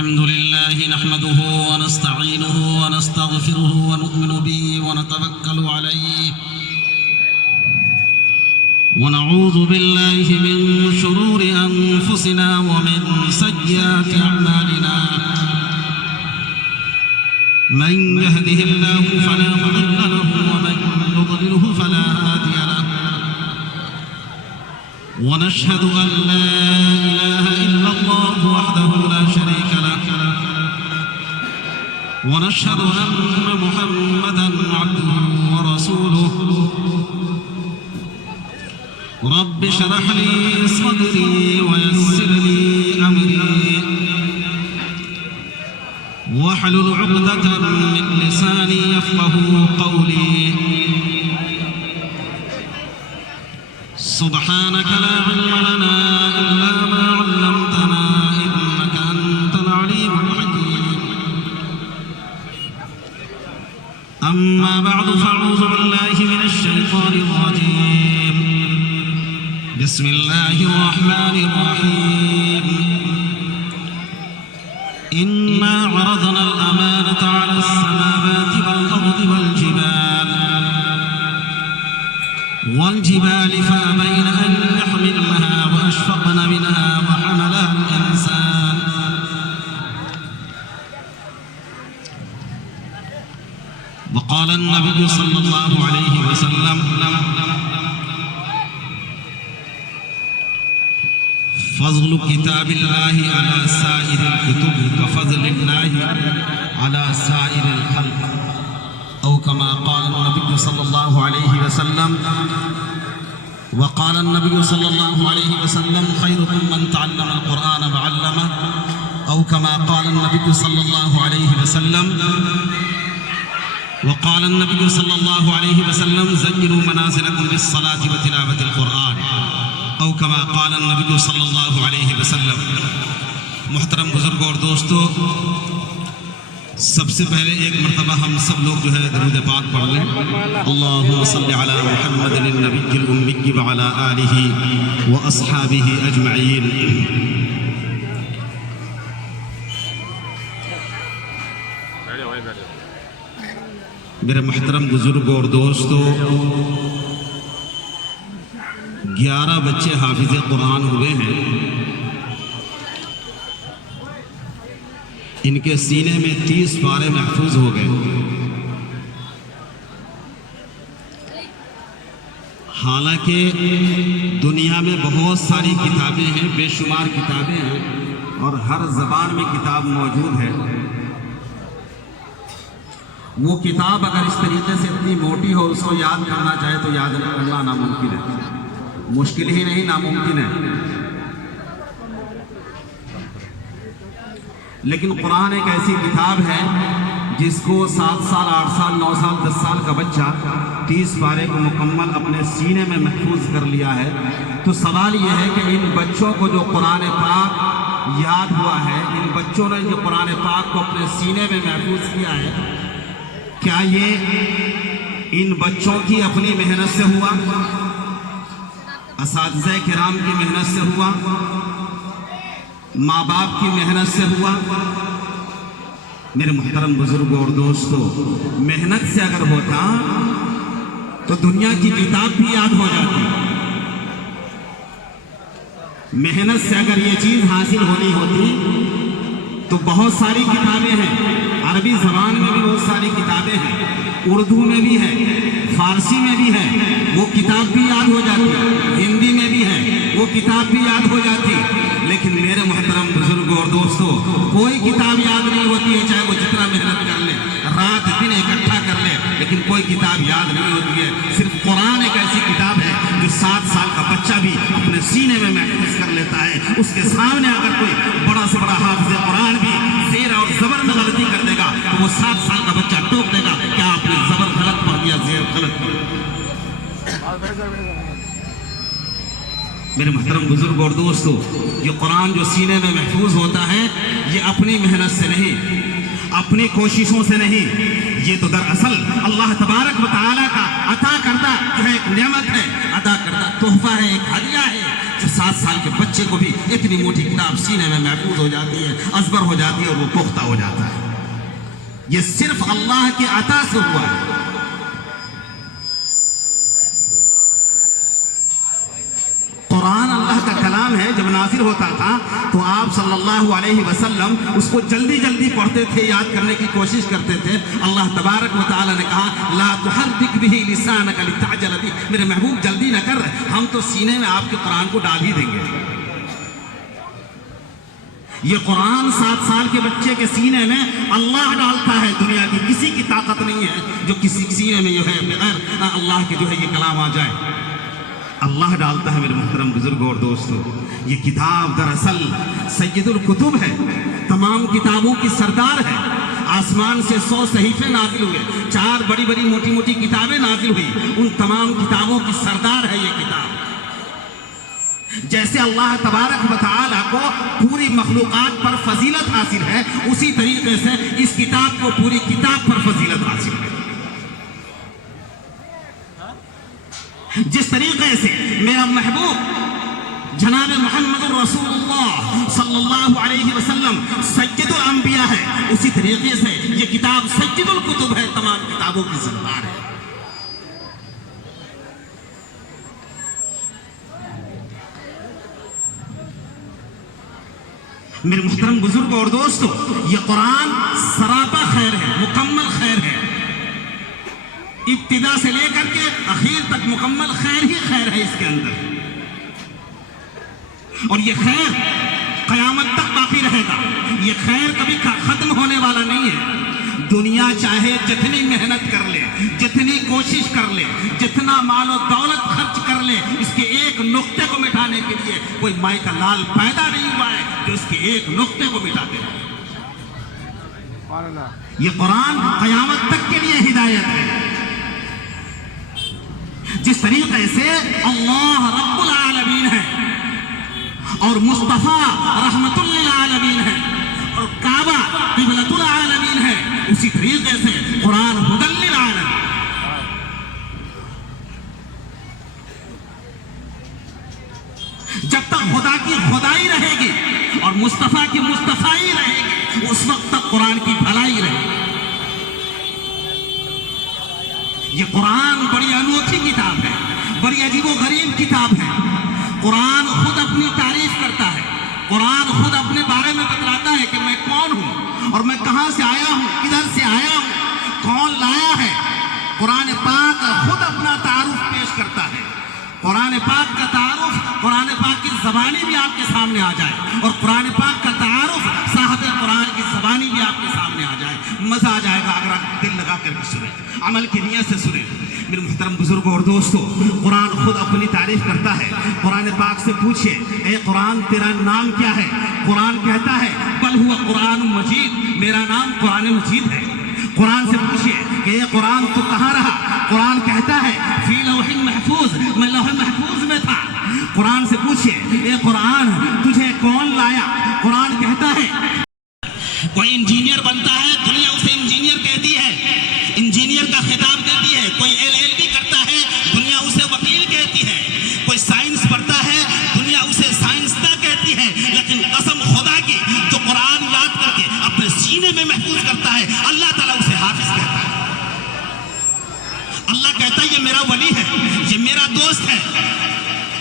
الحمد لله نحمده ونستعينه ونستغفره ونؤمن به ونتوكل عليه ونعوذ بالله من شرور أنفسنا ومن سيئات أعمالنا من يهده الله فلا مضل له ومن يضلله فلا هادي له ونشهد أن لا إله إلا الله وحده لا شريك له ونشهد أن محمدًا عبده ورسوله رب اشرح لي صدري ويسر لي أمري واحلل عقدة من لساني يفقهوا قولي سبحانك لا علم لنا إلا ما علمتنا إنك أنت العليم الحكيم أما بعد فأعوذ بالله من الشيطان الرجيم بسم الله الرحمن الرحيم إنا عرضنا الأمانة على السماوات والأرض والجبال فأبين أن يحملنها وأشفقن منها وحملها الإنسان وقال النبي صلى الله عليه وسلم فضل كتاب الله على سائر الكتب كفضل الله على سائر الخلق أو كما قال النبي صلى الله عليه وسلم وقال النبي صلى الله عليه وسلم خيركم من تعلم القرآن وعلمه أو كما قال النبي صلى الله عليه وسلم وقال النبي صلى الله عليه وسلم زينوا منازلكم بالصلاة وتلاوة القرآن أو كما قال النبي صلى الله عليه وسلم. محترم بزرگوں اور دوستو، سب سے پہلے ایک مرتبہ ہم سب لوگ جو ہے درود پاک پڑھ لیں. اللہم صلی علی محمد النبی الامی وعلی آلہ واصحابہ اجمعین. میرے محترم بزرگوں اور دوستو، 11 بچے حافظ قرآن ہوئے ہیں. ان کے سینے میں 30 پارے محفوظ ہو گئے. حالانکہ دنیا میں بہت ساری کتابیں ہیں، بے شمار کتابیں ہیں، اور ہر زبان میں کتاب موجود ہے. وہ کتاب اگر اس طریقے سے اتنی موٹی ہو، اس کو یاد کرنا چاہے تو یاد کرنا ناممکن ہے. مشکل ہی نہیں، ناممکن ہے. لیکن قرآن ایک ایسی کتاب ہے جس کو 7 سال 8 سال 9 سال 10 سال کا بچہ 30 پارے کو مکمل اپنے سینے میں محفوظ کر لیا ہے. تو سوال یہ ہے کہ ان بچوں کو جو قرآن پاک یاد ہوا ہے، ان بچوں نے جو قرآن پاک کو اپنے سینے میں محفوظ کیا ہے، کیا یہ ان بچوں کی اپنی محنت سے ہوا، اساتذہ کرام کی محنت سے ہوا، ماں باپ کی محنت سے ہوا؟ میرے محترم بزرگوں اور دوستو، محنت سے اگر ہوتا تو دنیا کی کتاب بھی یاد ہو جاتی. محنت سے اگر یہ چیز حاصل ہونی ہوتی تو بہت ساری کتابیں ہیں. عربی زبان میں بھی بہت ساری کتابیں ہیں، اردو میں بھی ہے، فارسی میں بھی ہے، وہ کتاب بھی یاد ہو جاتی. ہندی میں بھی ہے، وہ کتاب بھی یاد ہو جاتی. لیکن میرے محترم بزرگوں اور دوستو، کوئی کتاب یاد نہیں ہوتی ہے، چاہے وہ جتنا محنت کر لے، رات دن اکٹھا کر لے، لیکن کوئی کتاب یاد نہیں ہوتی ہے. صرف قرآن ایک ایسی کتاب ہے جو 7 سال کا بچہ بھی اپنے سینے میں محفوظ کر لیتا ہے. اس کے سامنے اگر کوئی بڑا سے بڑا حافظ قرآن بھی زیر اور زبر میں غلطی کر دے گا تو وہ 7 سال کا بچہ ٹوک دے گا، کیا آپ نے زبر غلط پڑھ دیا، زیر غلط پڑھ دیا. میرے محترم بزرگ اور دوستو، یہ قرآن جو سینے میں محفوظ ہوتا ہے، یہ اپنی محنت سے نہیں، اپنی کوششوں سے نہیں، یہ تو دراصل اللہ تبارک و تعالیٰ کا عطا کردہ جو ہے ایک نعمت ہے، عطا کردہ تحفہ ہے، ایک ہدیہ ہے، جو 7 سال کے بچے کو بھی اتنی موٹی کتاب سینے میں محفوظ ہو جاتی ہے، ازبر ہو جاتی ہے اور وہ پختہ ہو جاتا ہے۔ یہ صرف اللہ کے عطا سے ہوا ہے۔ قرآن اللہ کا کلام ہے، جب نازل ہوتا تھا تو آپ صلی اللہ علیہ وسلم اس کو جلدی جلدی پڑھتے تھے، یاد کرنے کی کوشش کرتے تھے۔ اللہ تبارک و تعالی نے کہا لا تحرک به لسانک لتعجل به، میرے محبوب جلدی نہ کر، ہم تو سینے میں آپ کے قرآن کو ڈال ہی دیں گے۔ یہ قرآن 7 سال کے بچے کے سینے میں اللہ ڈالتا ہے، دنیا کی کسی کی طاقت نہیں ہے جو کسی سینے میں جو ہے بغیر اللہ کے جو ہے یہ کلام آ جائے، اللہ ڈالتا ہے۔ میرے محترم بزرگوں اور دوستوں، یہ کتاب دراصل سید الکتب ہے، تمام کتابوں کی سردار ہے۔ آسمان سے 100 صحیفے نازل ہوئے، 4 بڑی بڑی موٹی موٹی کتابیں نازل ہوئی، ان تمام کتابوں کی سردار ہے یہ کتاب۔ جیسے اللہ تبارک و تعالیٰ کو پوری مخلوقات پر فضیلت حاصل ہے، اسی طریقے سے اس کتاب کو پوری کتاب پر فضیلت حاصل ہے۔ جس طریقے سے میرا محبوب جناب محمد رسول اللہ صلی اللہ علیہ وسلم سید الانبیاء ہے، اسی طریقے سے یہ کتاب سید الکتب ہے، تمام کتابوں کی سردار ہے۔ میرے محترم بزرگوں اور دوستوں، یہ قرآن سراپا خیر ہے، مکمل خیر ہے، ابتدا سے لے کر کے اخیر تک مکمل خیر ہی خیر ہے اس کے اندر، اور یہ خیر قیامت تک باقی رہے گا، یہ خیر کبھی ختم ہونے والا نہیں ہے۔ دنیا چاہے جتنی محنت کر لے، جتنی کوشش کر لے، جتنا مال و دولت خرچ کر لے، اس کے ایک نقطے کو مٹانے کے لیے کوئی مائی کا لال پیدا نہیں ہوا ہے جو اس کے ایک نقطے کو مٹا دے۔ یہ قرآن قیامت تک کے لیے ہدایت ہے۔ جس طریقے سے اللہ رب العالمین ہے اور مصطفیٰ رحمت للعالمین ہے اور کعبہ قبلۃ العالمین ہے، اسی طریقے سے قرآن ہدی للعالمین۔ جب تک خدا کی خدائی رہے گی اور مصطفیٰ کی مصطفائی رہے گی، اس وقت تک قرآن کی بھلائی رہے گی۔ یہ قرآن بڑی انوکھی کتاب ہے، بڑی عجیب و غریب کتاب ہے۔ قرآن خود اپنی تعریف کرتا ہے، قرآن خود اپنے بارے میں بتلاتا ہے کہ میں کون ہوں اور میں کہاں سے آیا ہوں، کدھر سے آیا ہوں، کون لایا ہے۔ قرآن پاک خود اپنا تعارف پیش کرتا ہے۔ قرآن پاک کا تعارف قرآن پاک کی زبانی بھی آپ کے سامنے آ جائے اور قرآن پاک کا تعارف صاحب قرآن کی زبانی بھی آپ کے سامنے آ جائے، مزہ آ جائے گا اگر آپ دل لگا کر کے سنیں، عمل کی نیت سے سنیں۔ میرے محترم بزرگوں اور دوستوں، قرآن خود اپنی تعریف کرتا ہے۔ قرآن پاک سے پوچھئے اے قرآن تیرا نام کیا ہے؟ قرآن کہتا ہے بل ہوا قرآن مجید، میرا نام قرآن مجید ہے۔ قرآن سے پوچھئے کہ یہ قرآن تو کہاں رہا؟ قرآن کہتا ہے فی لوح محفوظ، میں لوح محفوظ میں تھا۔ قرآن سے پوچھئے اے قرآن تجھے کون لایا؟ قرآن کہتا ہے کوئی انجینئر بنتا ہے، دنیا اسے انجینئر کہتی ہے، انجینئر کا خطاب دیتی ہے۔ کوئی LLB کرتا ہے، دنیا اسے وکیل کہتی ہے۔ کوئی سائنس پڑھتا ہے، دنیا اسے سائنسداں کہتی ہے۔ لیکن قسم خدا کی جو قرآن یاد کر کے اپنے سینے میں محفوظ کرتا ہے، اللہ تعالیٰ اسے حافظ کہتا ہے۔ اللہ کہتا ہے یہ میرا ولی ہے، یہ میرا دوست ہے،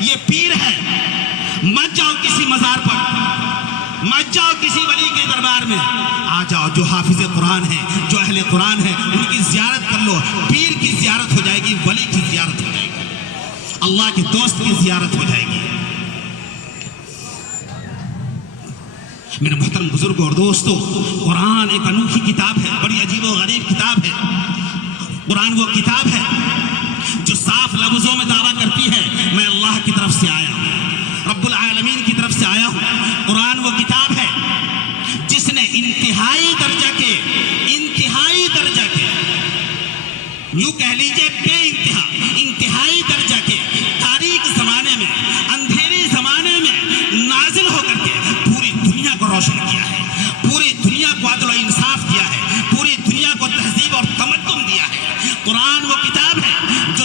یہ پیر ہے۔ مت جاؤ کسی مزار پر، مت جاؤ کسی ولی کے دربار میں، آ جاؤ جو حافظ قرآن ہے، جو اہل قرآن ہے، ان کی زیارت کر لو۔ پیر کی زیارت ہو جائے گی، ولی کی زیارت ہو جائے گی، اللہ کے دوست کی زیارت ہو جائے گی۔ میرے محترم بزرگوں اور دوستوں، قرآن ایک انوکھی کتاب ہے، بڑی عجیب و غریب کتاب ہے۔ قرآن وہ کتاب ہے جو صاف لفظوں میں دعویٰ کرتی ہے میں اللہ کی طرف سے آیا ہوں، رب العالمین کی طرف سے آیا ہوں۔ قرآن وہ کتاب ہے جس نے انتہائی درجہ کے یوں کہہ لیجئے بے انتہا انتہائی درجہ کے تاریک زمانے میں، اندھیری زمانے میں نازل ہو کر کے پوری دنیا کو روشن کیا ہے، پوری دنیا کو عدل و انصاف دیا ہے، پوری دنیا کو تہذیب اور تمدن دیا ہے۔ قرآن وہ کتاب ہے جو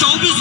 24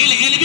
LLB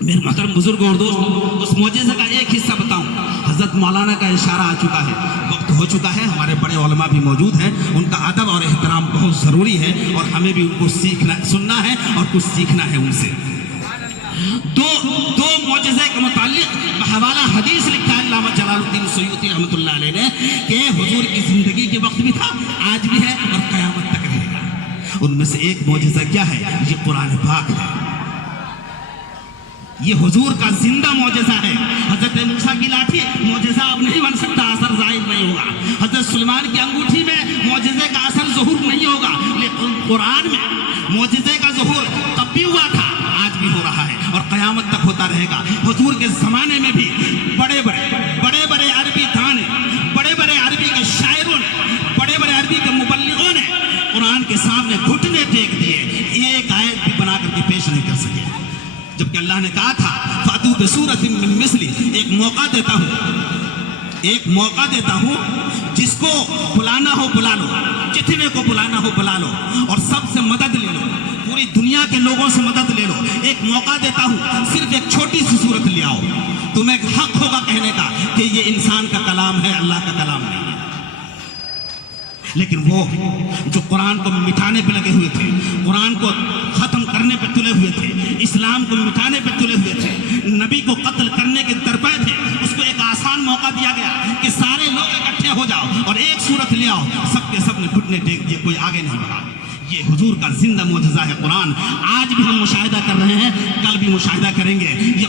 میرے محترم بزرگ اور دوست، اس معجزے کا ایک حصہ بتاؤں۔ حضرت مولانا کا اشارہ آ چکا ہے، وقت ہو چکا ہے، ہمارے بڑے علماء بھی موجود ہیں، ان کا ادب اور احترام بہت ضروری ہے، اور ہمیں بھی ان کو سننا ہے اور کچھ سیکھنا ہے ان سے۔ دو معجزے کے متعلق بحوالہ حدیث لکھا ہے علامہ جلال الدین سیوطی رحمۃ اللہ علیہ نے کہ حضور کی زندگی کے وقت بھی تھا، آج بھی ہے اور قیامت تک رہے گا۔ ان میں سے ایک معجزہ کیا ہے؟ یہ قرآن پاک ہے، یہ حضور کا زندہ معجزہ ہے۔ حضرت موسیٰ کی لاٹھی معجزہ اب نہیں بن سکتا، اثر ظاہر نہیں ہوگا۔ حضرت سلیمان کی انگوٹھی میں معجزے کا اثر ظہور نہیں ہوگا، لیکن قرآن میں معجزے کا ظہور تب بھی ہوا تھا، آج بھی ہو رہا ہے اور قیامت تک ہوتا رہے گا۔ حضور کے زمانے میں بھی بڑے بڑے عربی دانے، بڑے بڑے عربی کے شاعروں نے، بڑے بڑے عربی کے مبلغوں نے قرآن کے سامنے گھٹنے ٹیک دیے، ایک آیت بھی بنا کر کے پیش نہیں کر سکے، جبکہ اللہ نے کہا تھا فَأْتُوا بِسُورَةٍ مِّن مِّثْلِهِ۔ ایک موقع دیتا ہوں، جس کو بلانا ہو بلا لو، جتنے کو بلانا ہو بلا لو، اور سب سے مدد لے لو، پوری دنیا کے لوگوں سے مدد لے لو۔ ایک موقع دیتا ہوں، صرف ایک چھوٹی سی صورت لے آؤ، تمہیں حق ہوگا کہنے کا کہ یہ انسان کا کلام ہے، اللہ کا کلام نہیں ہے۔ لیکن وہ جو قرآن کو مٹانے پہ لگے ہوئے تھے، قرآن کو ختم کرنے پہ تلے ہوئے تھے، اسلام کو مٹانے پہ تلے ہوئے تھے، نبی کو قتل کرنے کے درپے تھے، اس کو ایک آسان موقع دیا گیا کہ سارے لوگ اکٹھے ہو جاؤ اور ایک صورت لے آؤ، سب کے سب نے گھٹنے ٹیک دیے، کوئی آگے نہیں بڑھا۔ یہ حضور کا زندہ معجزہ ہے قرآن، آج بھی ہم مشاہدہ کر رہے ہیں، کل بھی مشاہدہ کریں گے۔ یہ